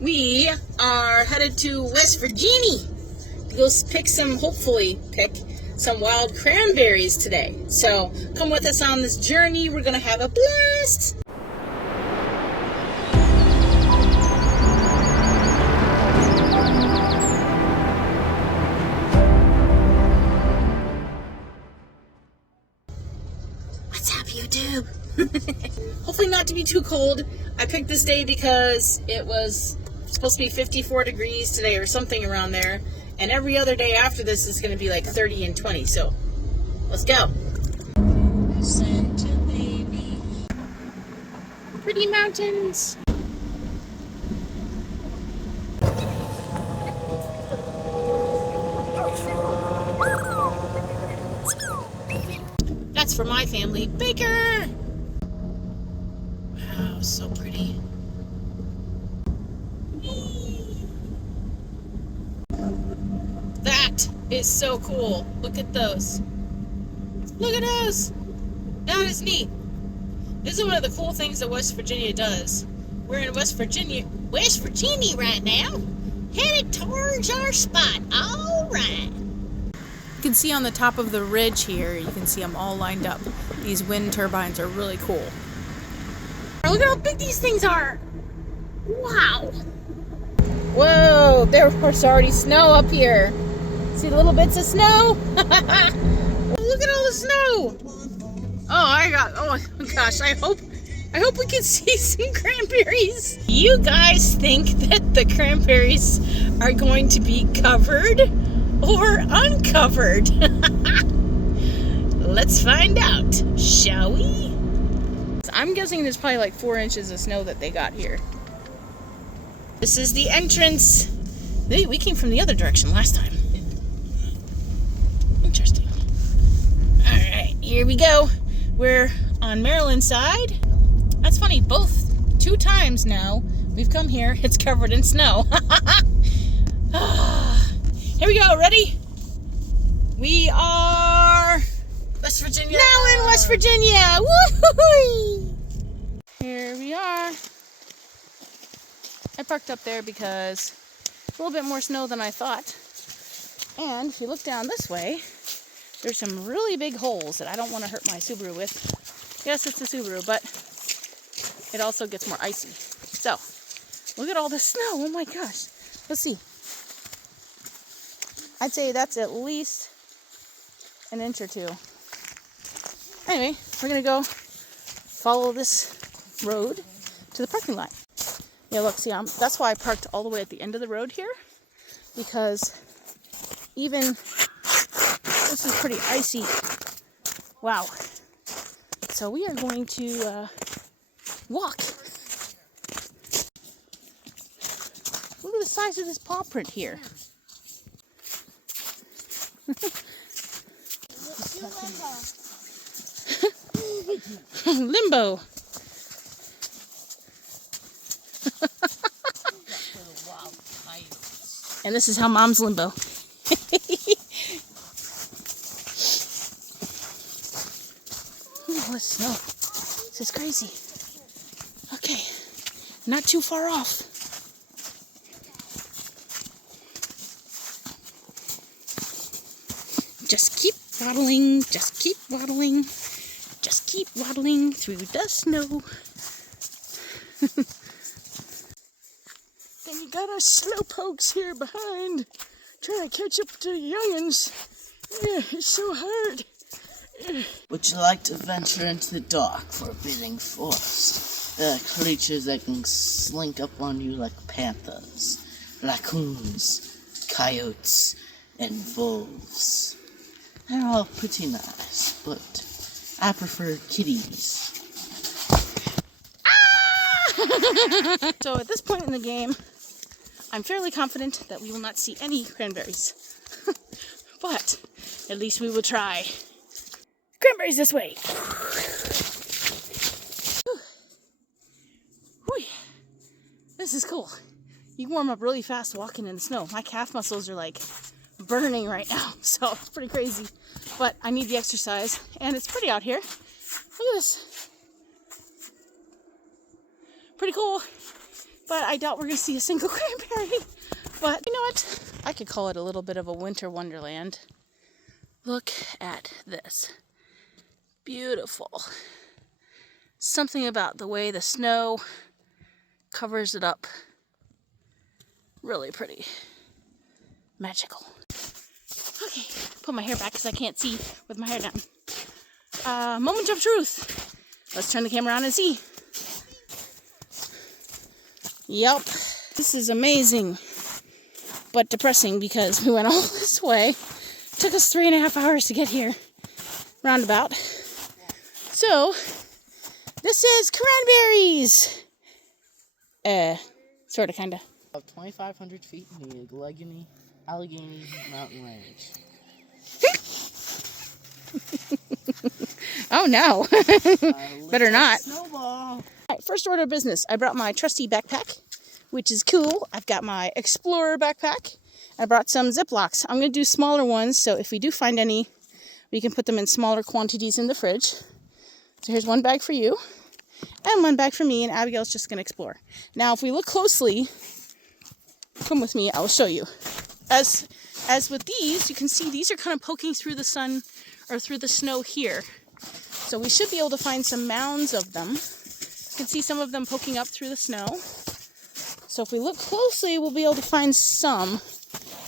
We are headed to West Virginia to go hopefully pick some wild cranberries today. So come with us on this journey. We're gonna have a blast. What's up, YouTube? Hopefully not to be too cold. I picked this day because it was supposed to be 54 degrees today or something around there. And every other day after this is going to be like 30 and 20. So let's go. Santa baby. Pretty mountains. That's for my family. Baker! Wow, so pretty. That is so cool. Look at those. Look at those. That is neat. This is one of the cool things that West Virginia does. We're in West Virginia right now. Headed towards our spot. All right. You can see on the top of the ridge here, you can see them all lined up. These wind turbines are really cool. Look at how big these things are. Wow. Whoa, there's already snow up here. See the little bits of snow? Look at all the snow. Oh my gosh, I hope we can see some cranberries. You guys think that the cranberries are going to be covered or uncovered? Let's find out, shall we? I'm guessing there's probably like 4 inches of snow that they got here. This is the entrance. We came from the other direction last time. Interesting. Alright, here we go. We're on Maryland's side. That's funny, two times now we've come here, it's covered in snow. Here we go, ready? We are West Virginia. Now in West Virginia. Woo-hoo-hoo! Here we are. I parked up there because it's a little bit more snow than I thought. And if you look down this way, there's some really big holes that I don't want to hurt my Subaru with. Yes, it's a Subaru, but it also gets more icy. So, look at all this snow. Oh my gosh. Let's see. I'd say that's at least an inch or two. Anyway, we're going to go follow this road to the parking lot. Yeah, look, see, that's why I parked all the way at the end of the road here, because even this is pretty icy. Wow. So we are going to walk. Look at the size of this paw print here. Limbo. And this is how Mom's limbo. Oh, it's snow. This is crazy. Okay, not too far off. Just keep waddling, just keep waddling, just keep waddling through the snow. And you got our slowpokes here behind, trying to catch up to the youngins. Yeah, it's so hard. Would you like to venture into the dark, forbidding forest? There are creatures that can slink up on you like panthers, raccoons, coyotes, and wolves. They're all pretty nice, but I prefer kitties. Ah! So at this point in the game, I'm fairly confident that we will not see any cranberries. But at least we will try. Cranberries this way. Whew. This is cool. You can warm up really fast walking in the snow. My calf muscles are like burning right now, so it's pretty crazy. But I need the exercise, and it's pretty out here. Look at this. Pretty cool. but I doubt we're going to see a single cranberry. But you know what? I could call it a little bit of a winter wonderland. Look at this. Beautiful. Something about the way the snow covers it up. Really pretty. Magical. Okay, put my hair back because I can't see with my hair down. Moment of truth. Let's turn the camera on and see. Yep. This is amazing, but depressing because we went all this way. Took us 3.5 hours to get here, roundabout. So, this is cranberries. Sorta, kinda. Of 2,500 feet in the Allegheny mountain range. Oh no. Better not. Snowball. All right, first order of business. I brought my trusty backpack, which is cool. I've got my Explorer backpack. I brought some Ziplocs. I'm going to do smaller ones, so if we do find any, we can put them in smaller quantities in the fridge. So here's one bag for you, and one bag for me, and Abigail's just going to explore. Now, if we look closely, come with me, I'll show you. As with these, you can see these are kind of poking through the sun, or through the snow here. So we should be able to find some mounds of them. You can see some of them poking up through the snow. So if we look closely, we'll be able to find some.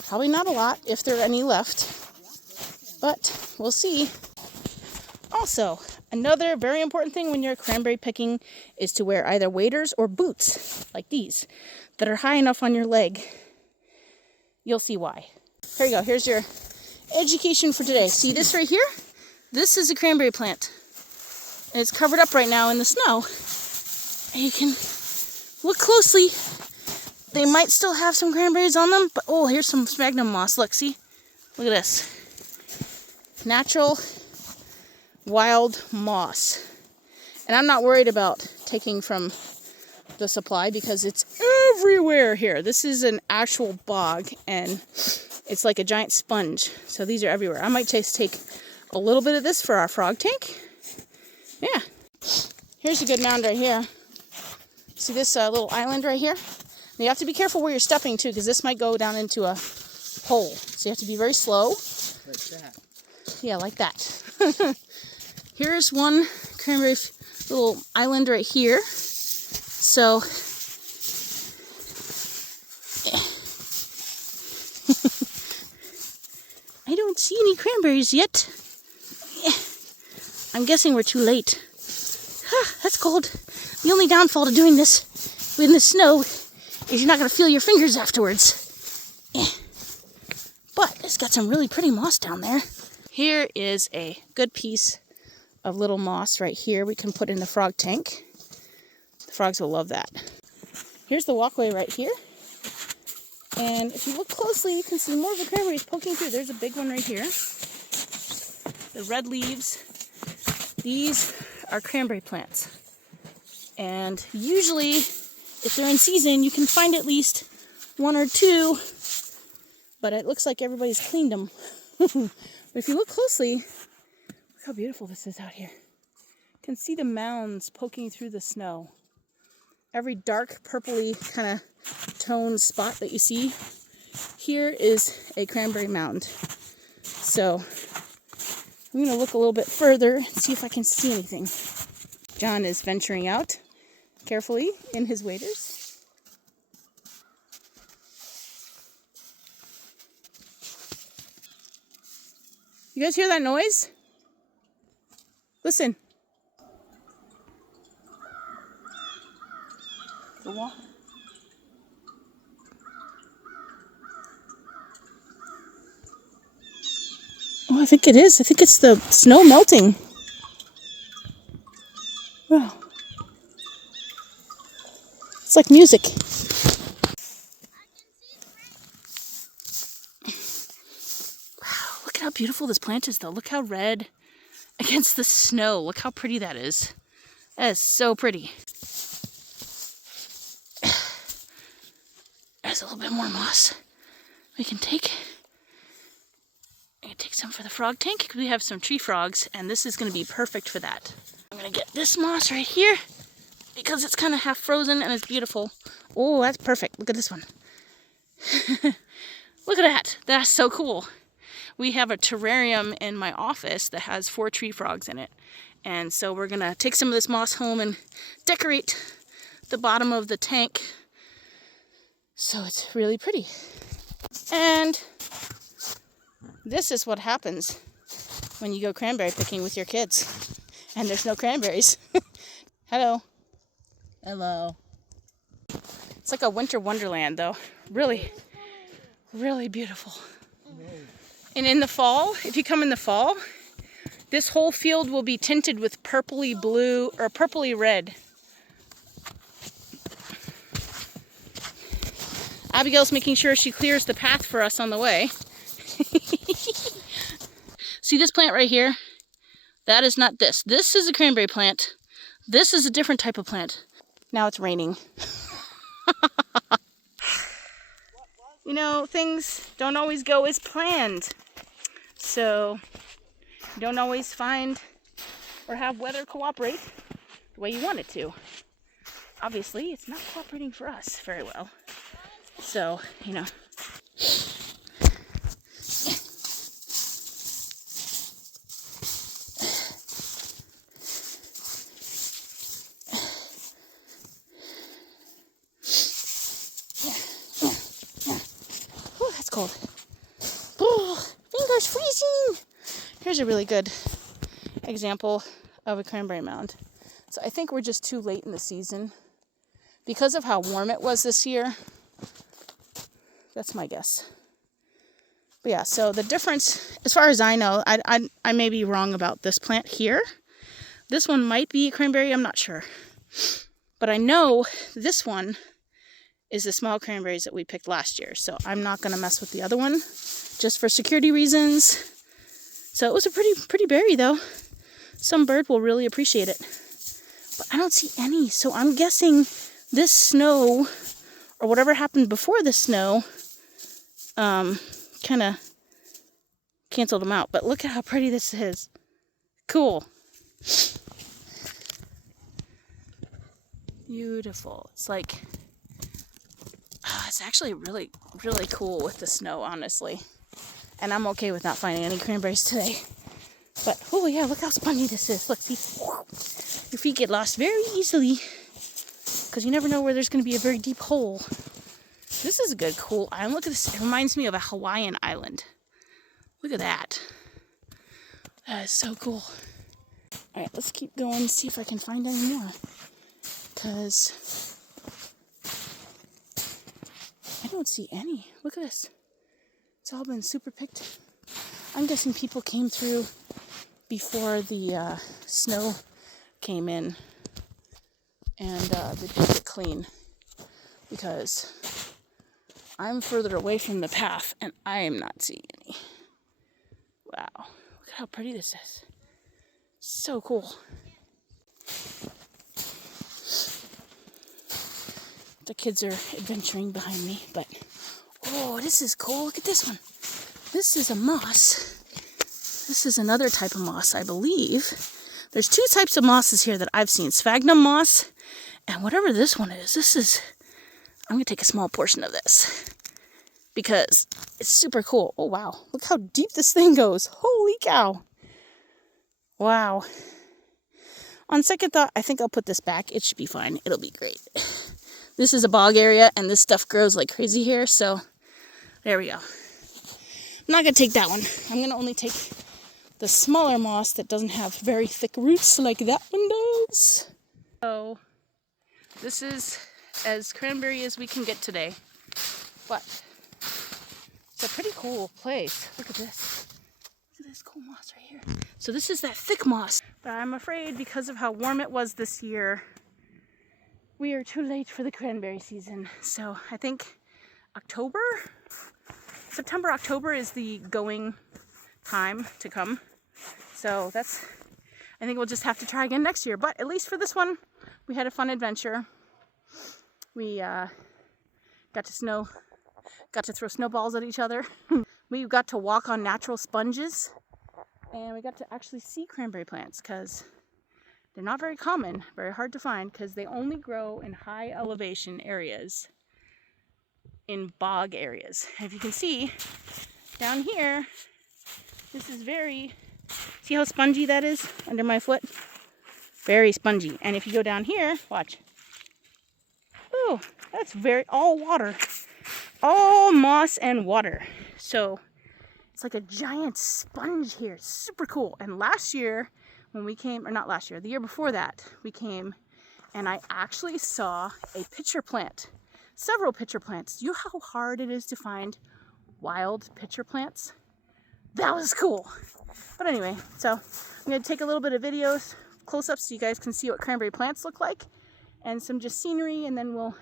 Probably not a lot, if there are any left. But we'll see. Also, another very important thing when you're cranberry picking is to wear either waders or boots, like these, that are high enough on your leg. You'll see why. Here you go. Here's your education for today. See this right here? This is a cranberry plant. And it's covered up right now in the snow. And you can look closely. They might still have some cranberries on them, but oh, here's some sphagnum moss. Look, see? Look at this. Natural wild moss. And I'm not worried about taking from the supply because it's everywhere here. This is an actual bog and it's like a giant sponge. So these are everywhere. I might just take a little bit of this for our frog tank. Yeah. Here's a good mound right here. See this little island right here? You have to be careful where you're stepping too, because this might go down into a hole. So you have to be very slow. Like that. Yeah, like that. Here's one cranberry little island right here. So I don't see any cranberries yet. I'm guessing we're too late. That's cold. The only downfall to doing this in the snow is you're not going to feel your fingers afterwards. But it's got some really pretty moss down there. Here is a good piece of little moss right here we can put in the frog tank. The frogs will love that. Here's the walkway right here. And if you look closely, you can see more of the cranberries poking through. There's a big one right here. The red leaves. These are cranberry plants. And usually, if they're in season, you can find at least one or two. But it looks like everybody's cleaned them. But if you look closely, look how beautiful this is out here. You can see the mounds poking through the snow. Every dark purpley kind of toned spot that you see here is a cranberry mound. So I'm going to look a little bit further and see if I can see anything. John is venturing out carefully in his waders. You guys hear that noise? Listen. The wall. Oh, I think it is. I think it's the snow melting. Wow. It's like music. Wow, look at how beautiful this plant is, though. Look how red against the snow. Look how pretty that is. That is so pretty. There's a little bit more moss we can take. I can take some for the frog tank because we have some tree frogs, and this is going to be perfect for that. I'm going to get this moss right here because it's kind of half frozen and it's beautiful. Oh, that's perfect. Look at this one. Look at that. That's so cool. We have a terrarium in my office that has 4 tree frogs in it. And so we're going to take some of this moss home and decorate the bottom of the tank. So it's really pretty. And this is what happens when you go cranberry picking with your kids. And there's no cranberries. Hello. Hello. It's like a winter wonderland, though. Really, really beautiful. And in the fall, if you come in the fall, this whole field will be tinted with purpley blue or purpley red. Abigail's making sure she clears the path for us on the way. See this plant right here? That is not this. This is a cranberry plant. This is a different type of plant. Now it's raining. You know, things don't always go as planned. So you don't always find or have weather cooperate the way you want it to. Obviously, it's not cooperating for us very well. So, you know. Ooh, that's cold. Ooh, fingers freezing. Here's a really good example of a cranberry mound. So I think we're just too late in the season. Because of how warm it was this year, that's my guess. But yeah, so the difference, as far as I know, I may be wrong about this plant here. This one might be a cranberry, I'm not sure. But I know this one is the small cranberries that we picked last year. So I'm not going to mess with the other one, just for security reasons. So it was a pretty berry, though. Some bird will really appreciate it. But I don't see any, so I'm guessing this snow, or whatever happened before the snow, kind of canceled them out. But look at how pretty this is. Cool. Beautiful. It's like, it's actually really, really cool with the snow, honestly. And I'm okay with not finding any cranberries today. But, oh yeah, look how spongy this is. Look, see? Your feet get lost very easily, because you never know where there's going to be a very deep hole. This is a good, cool island. Look at this. It reminds me of a Hawaiian island. Look at that. That is so cool. All right, let's keep going and see if I can find any more. Because I don't see any. Look at this. It's all been super picked. I'm guessing people came through before the snow came in and they picked it clean, because I'm further away from the path and I am not seeing any. Wow, look at how pretty this is. So cool. The kids are adventuring behind me, but oh, this is cool. Look at this one. This is a moss. This is another type of moss, I believe. There's 2 types of mosses here that I've seen. Sphagnum moss, and whatever this one is, I'm going to take a small portion of this, because it's super cool. Oh, wow. Look how deep this thing goes. Holy cow. Wow. On second thought, I think I'll put this back. It should be fine. It'll be great. This is a bog area, and this stuff grows like crazy here, so there we go. I'm not going to take that one. I'm going to only take the smaller moss that doesn't have very thick roots like that one does. So this is as cranberry as we can get today. But it's a pretty cool place. Look at this. Look at this cool moss right here. So this is that thick moss. But I'm afraid because of how warm it was this year, we are too late for the cranberry season. So I think September, October is the going time to come. So I think we'll just have to try again next year. But at least for this one, we had a fun adventure. We got to throw snowballs at each other. We got to walk on natural sponges. And we got to actually see cranberry plants, because They're not very common, very hard to find, because they only grow in high elevation areas, in bog areas. And if you can see down here, this is very, see how spongy that is under my foot? Very spongy. And if you go down here, watch. Ooh, that's all water. All moss and water. So it's like a giant sponge here. It's super cool. And last year when we came, or not last year, the year before that, we came and I actually saw a pitcher plant. Several pitcher plants. Do you know how hard it is to find wild pitcher plants? That was cool. But anyway, so I'm going to take a little bit of videos, close-ups, so you guys can see what cranberry plants look like, and some just scenery, and then we'll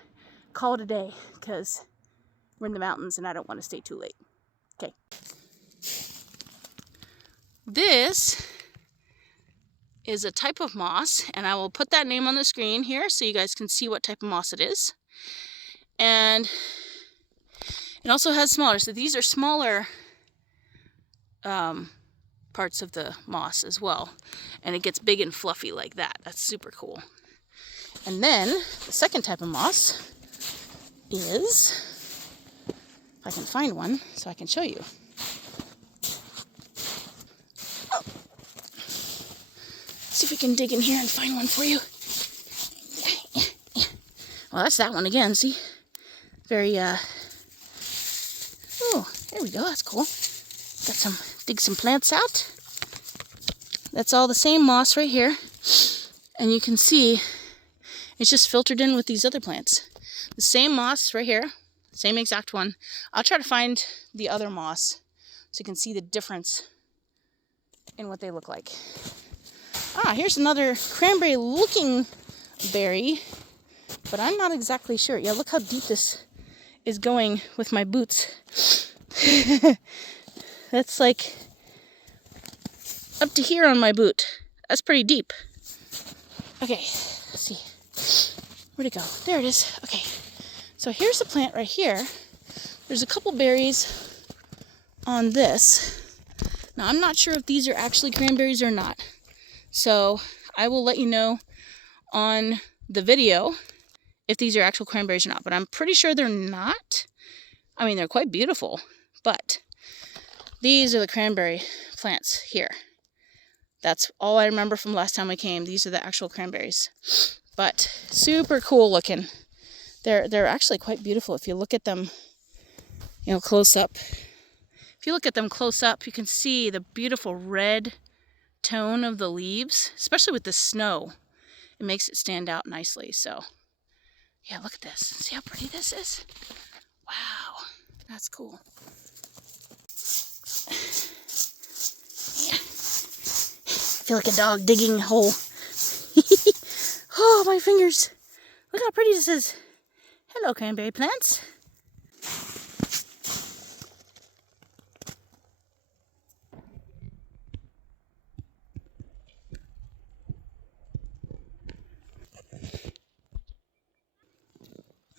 call it a day, because we're in the mountains and I don't want to stay too late. Okay. This is a type of moss, and I will put that name on the screen here so you guys can see what type of moss it is. And it also has smaller, so these are smaller parts of the moss as well, and it gets big and fluffy like that. That's super cool. And then the second type of moss is, if I can find one so I can show you. Oh. See if we can dig in here and find one for you. Well, that's that one again, see? Very oh, there we go, that's cool. Dig some plants out. That's all the same moss right here. And you can see it's just filtered in with these other plants. The same moss right here, same exact one. I'll try to find the other moss so you can see the difference in what they look like. Ah, here's another cranberry looking berry, but I'm not exactly sure. Yeah, look how deep this is going with my boots. That's like up to here on my boot. That's pretty deep. Okay, let's see. Where'd it go? There it is. Okay, so here's a plant right here. There's a couple berries on this. Now, I'm not sure if these are actually cranberries or not. So I will let you know on the video if these are actual cranberries or not. But I'm pretty sure they're not. I mean, they're quite beautiful, but these are the cranberry plants here. That's all I remember from last time we came. These are the actual cranberries. But super cool looking. They're actually quite beautiful if you look at them, you know, close up. If you look at them close up, you can see the beautiful red tone of the leaves, especially with the snow. It makes it stand out nicely. So, yeah, look at this. See how pretty this is? Wow, that's cool. Yeah. I feel like a dog digging a hole. Oh, my fingers. Look how pretty this is. Hello, cranberry plants.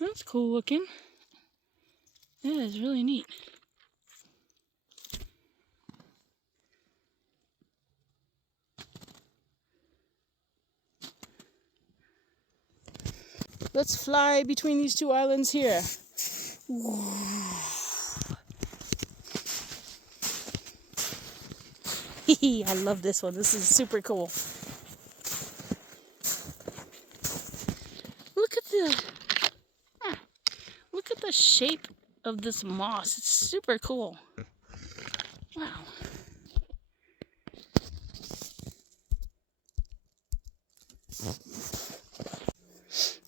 That's cool looking. That is really neat. Let's fly between these two islands here. I love this one. This is super cool. Look at the shape of this moss. It's super cool. Wow.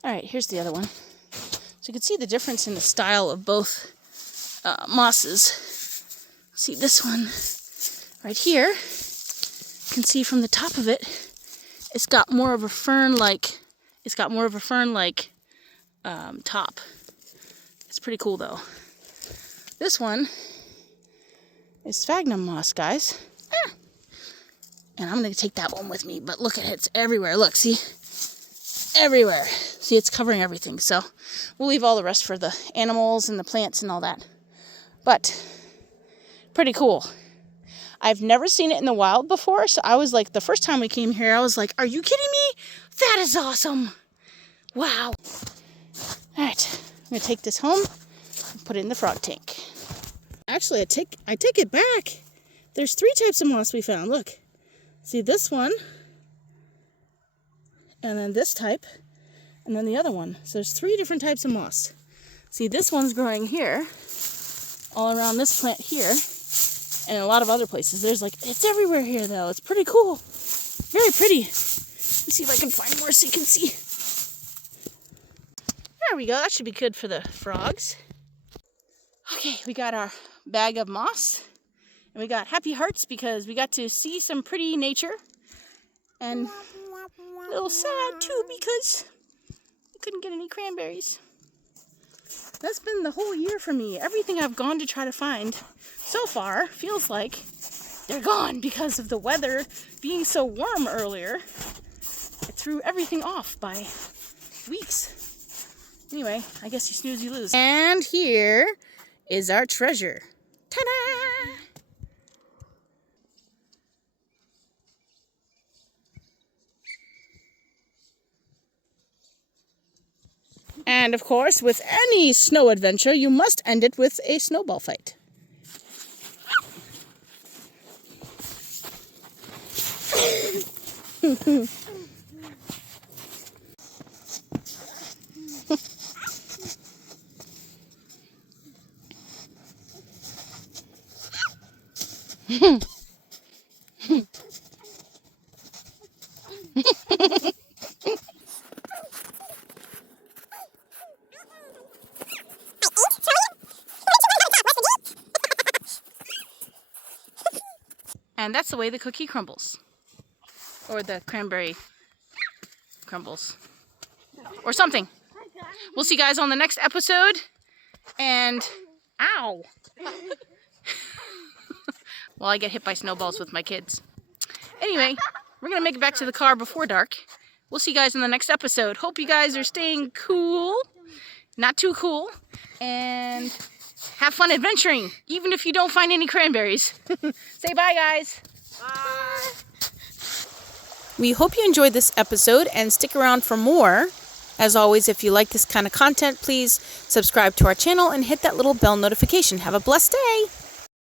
Alright, here's the other one. So you can see the difference in the style of both mosses. See this one right here. You can see from the top of it, it's got more of a fern-like top. It's pretty cool though. This one is sphagnum moss, guys. And I'm going to take that one with me, but look at it, it's everywhere. Look, see? Everywhere. See, it's covering everything. So we'll leave all the rest for the animals and the plants and all that. But pretty cool. I've never seen it in the wild before, so I was like, the first time we came here, I was like, are you kidding That is awesome. Wow. All right, I'm gonna take this home and put it in the frog tank. Actually, I take it back. There's 3 types of moss we found. Look, see this one, and then this type, and then the other one. So there's 3 different types of moss. See, this one's growing here, all around this plant here, and in a lot of other places. There's like, it's everywhere here though. It's pretty cool. Very pretty. Let me see if I can find more so you can see. There we go. That should be good for the frogs. Okay, we got our bag of moss. And we got happy hearts because we got to see some pretty nature. And a little sad too because we couldn't get any cranberries. That's been the whole year for me. Everything I've gone to try to find so far feels like they're gone because of the weather being so warm earlier. It threw everything off by weeks. Anyway, I guess you snooze, you lose. And here is our treasure. Ta-da! And of course, with any snow adventure, you must end it with a snowball fight. And that's the way the cookie crumbles. Or the cranberry crumbles. Or something. We'll see you guys on the next episode. And, ow! Well, I get hit by snowballs with my kids. Anyway, we're going to make it back to the car before dark. We'll see you guys in the next episode. Hope you guys are staying cool. Not too cool. And have fun adventuring, even if you don't find any cranberries. Say bye, guys. Bye. We hope you enjoyed this episode and stick around for more. As always, if you like this kind of content, please subscribe to our channel and hit that little bell notification. Have a blessed day.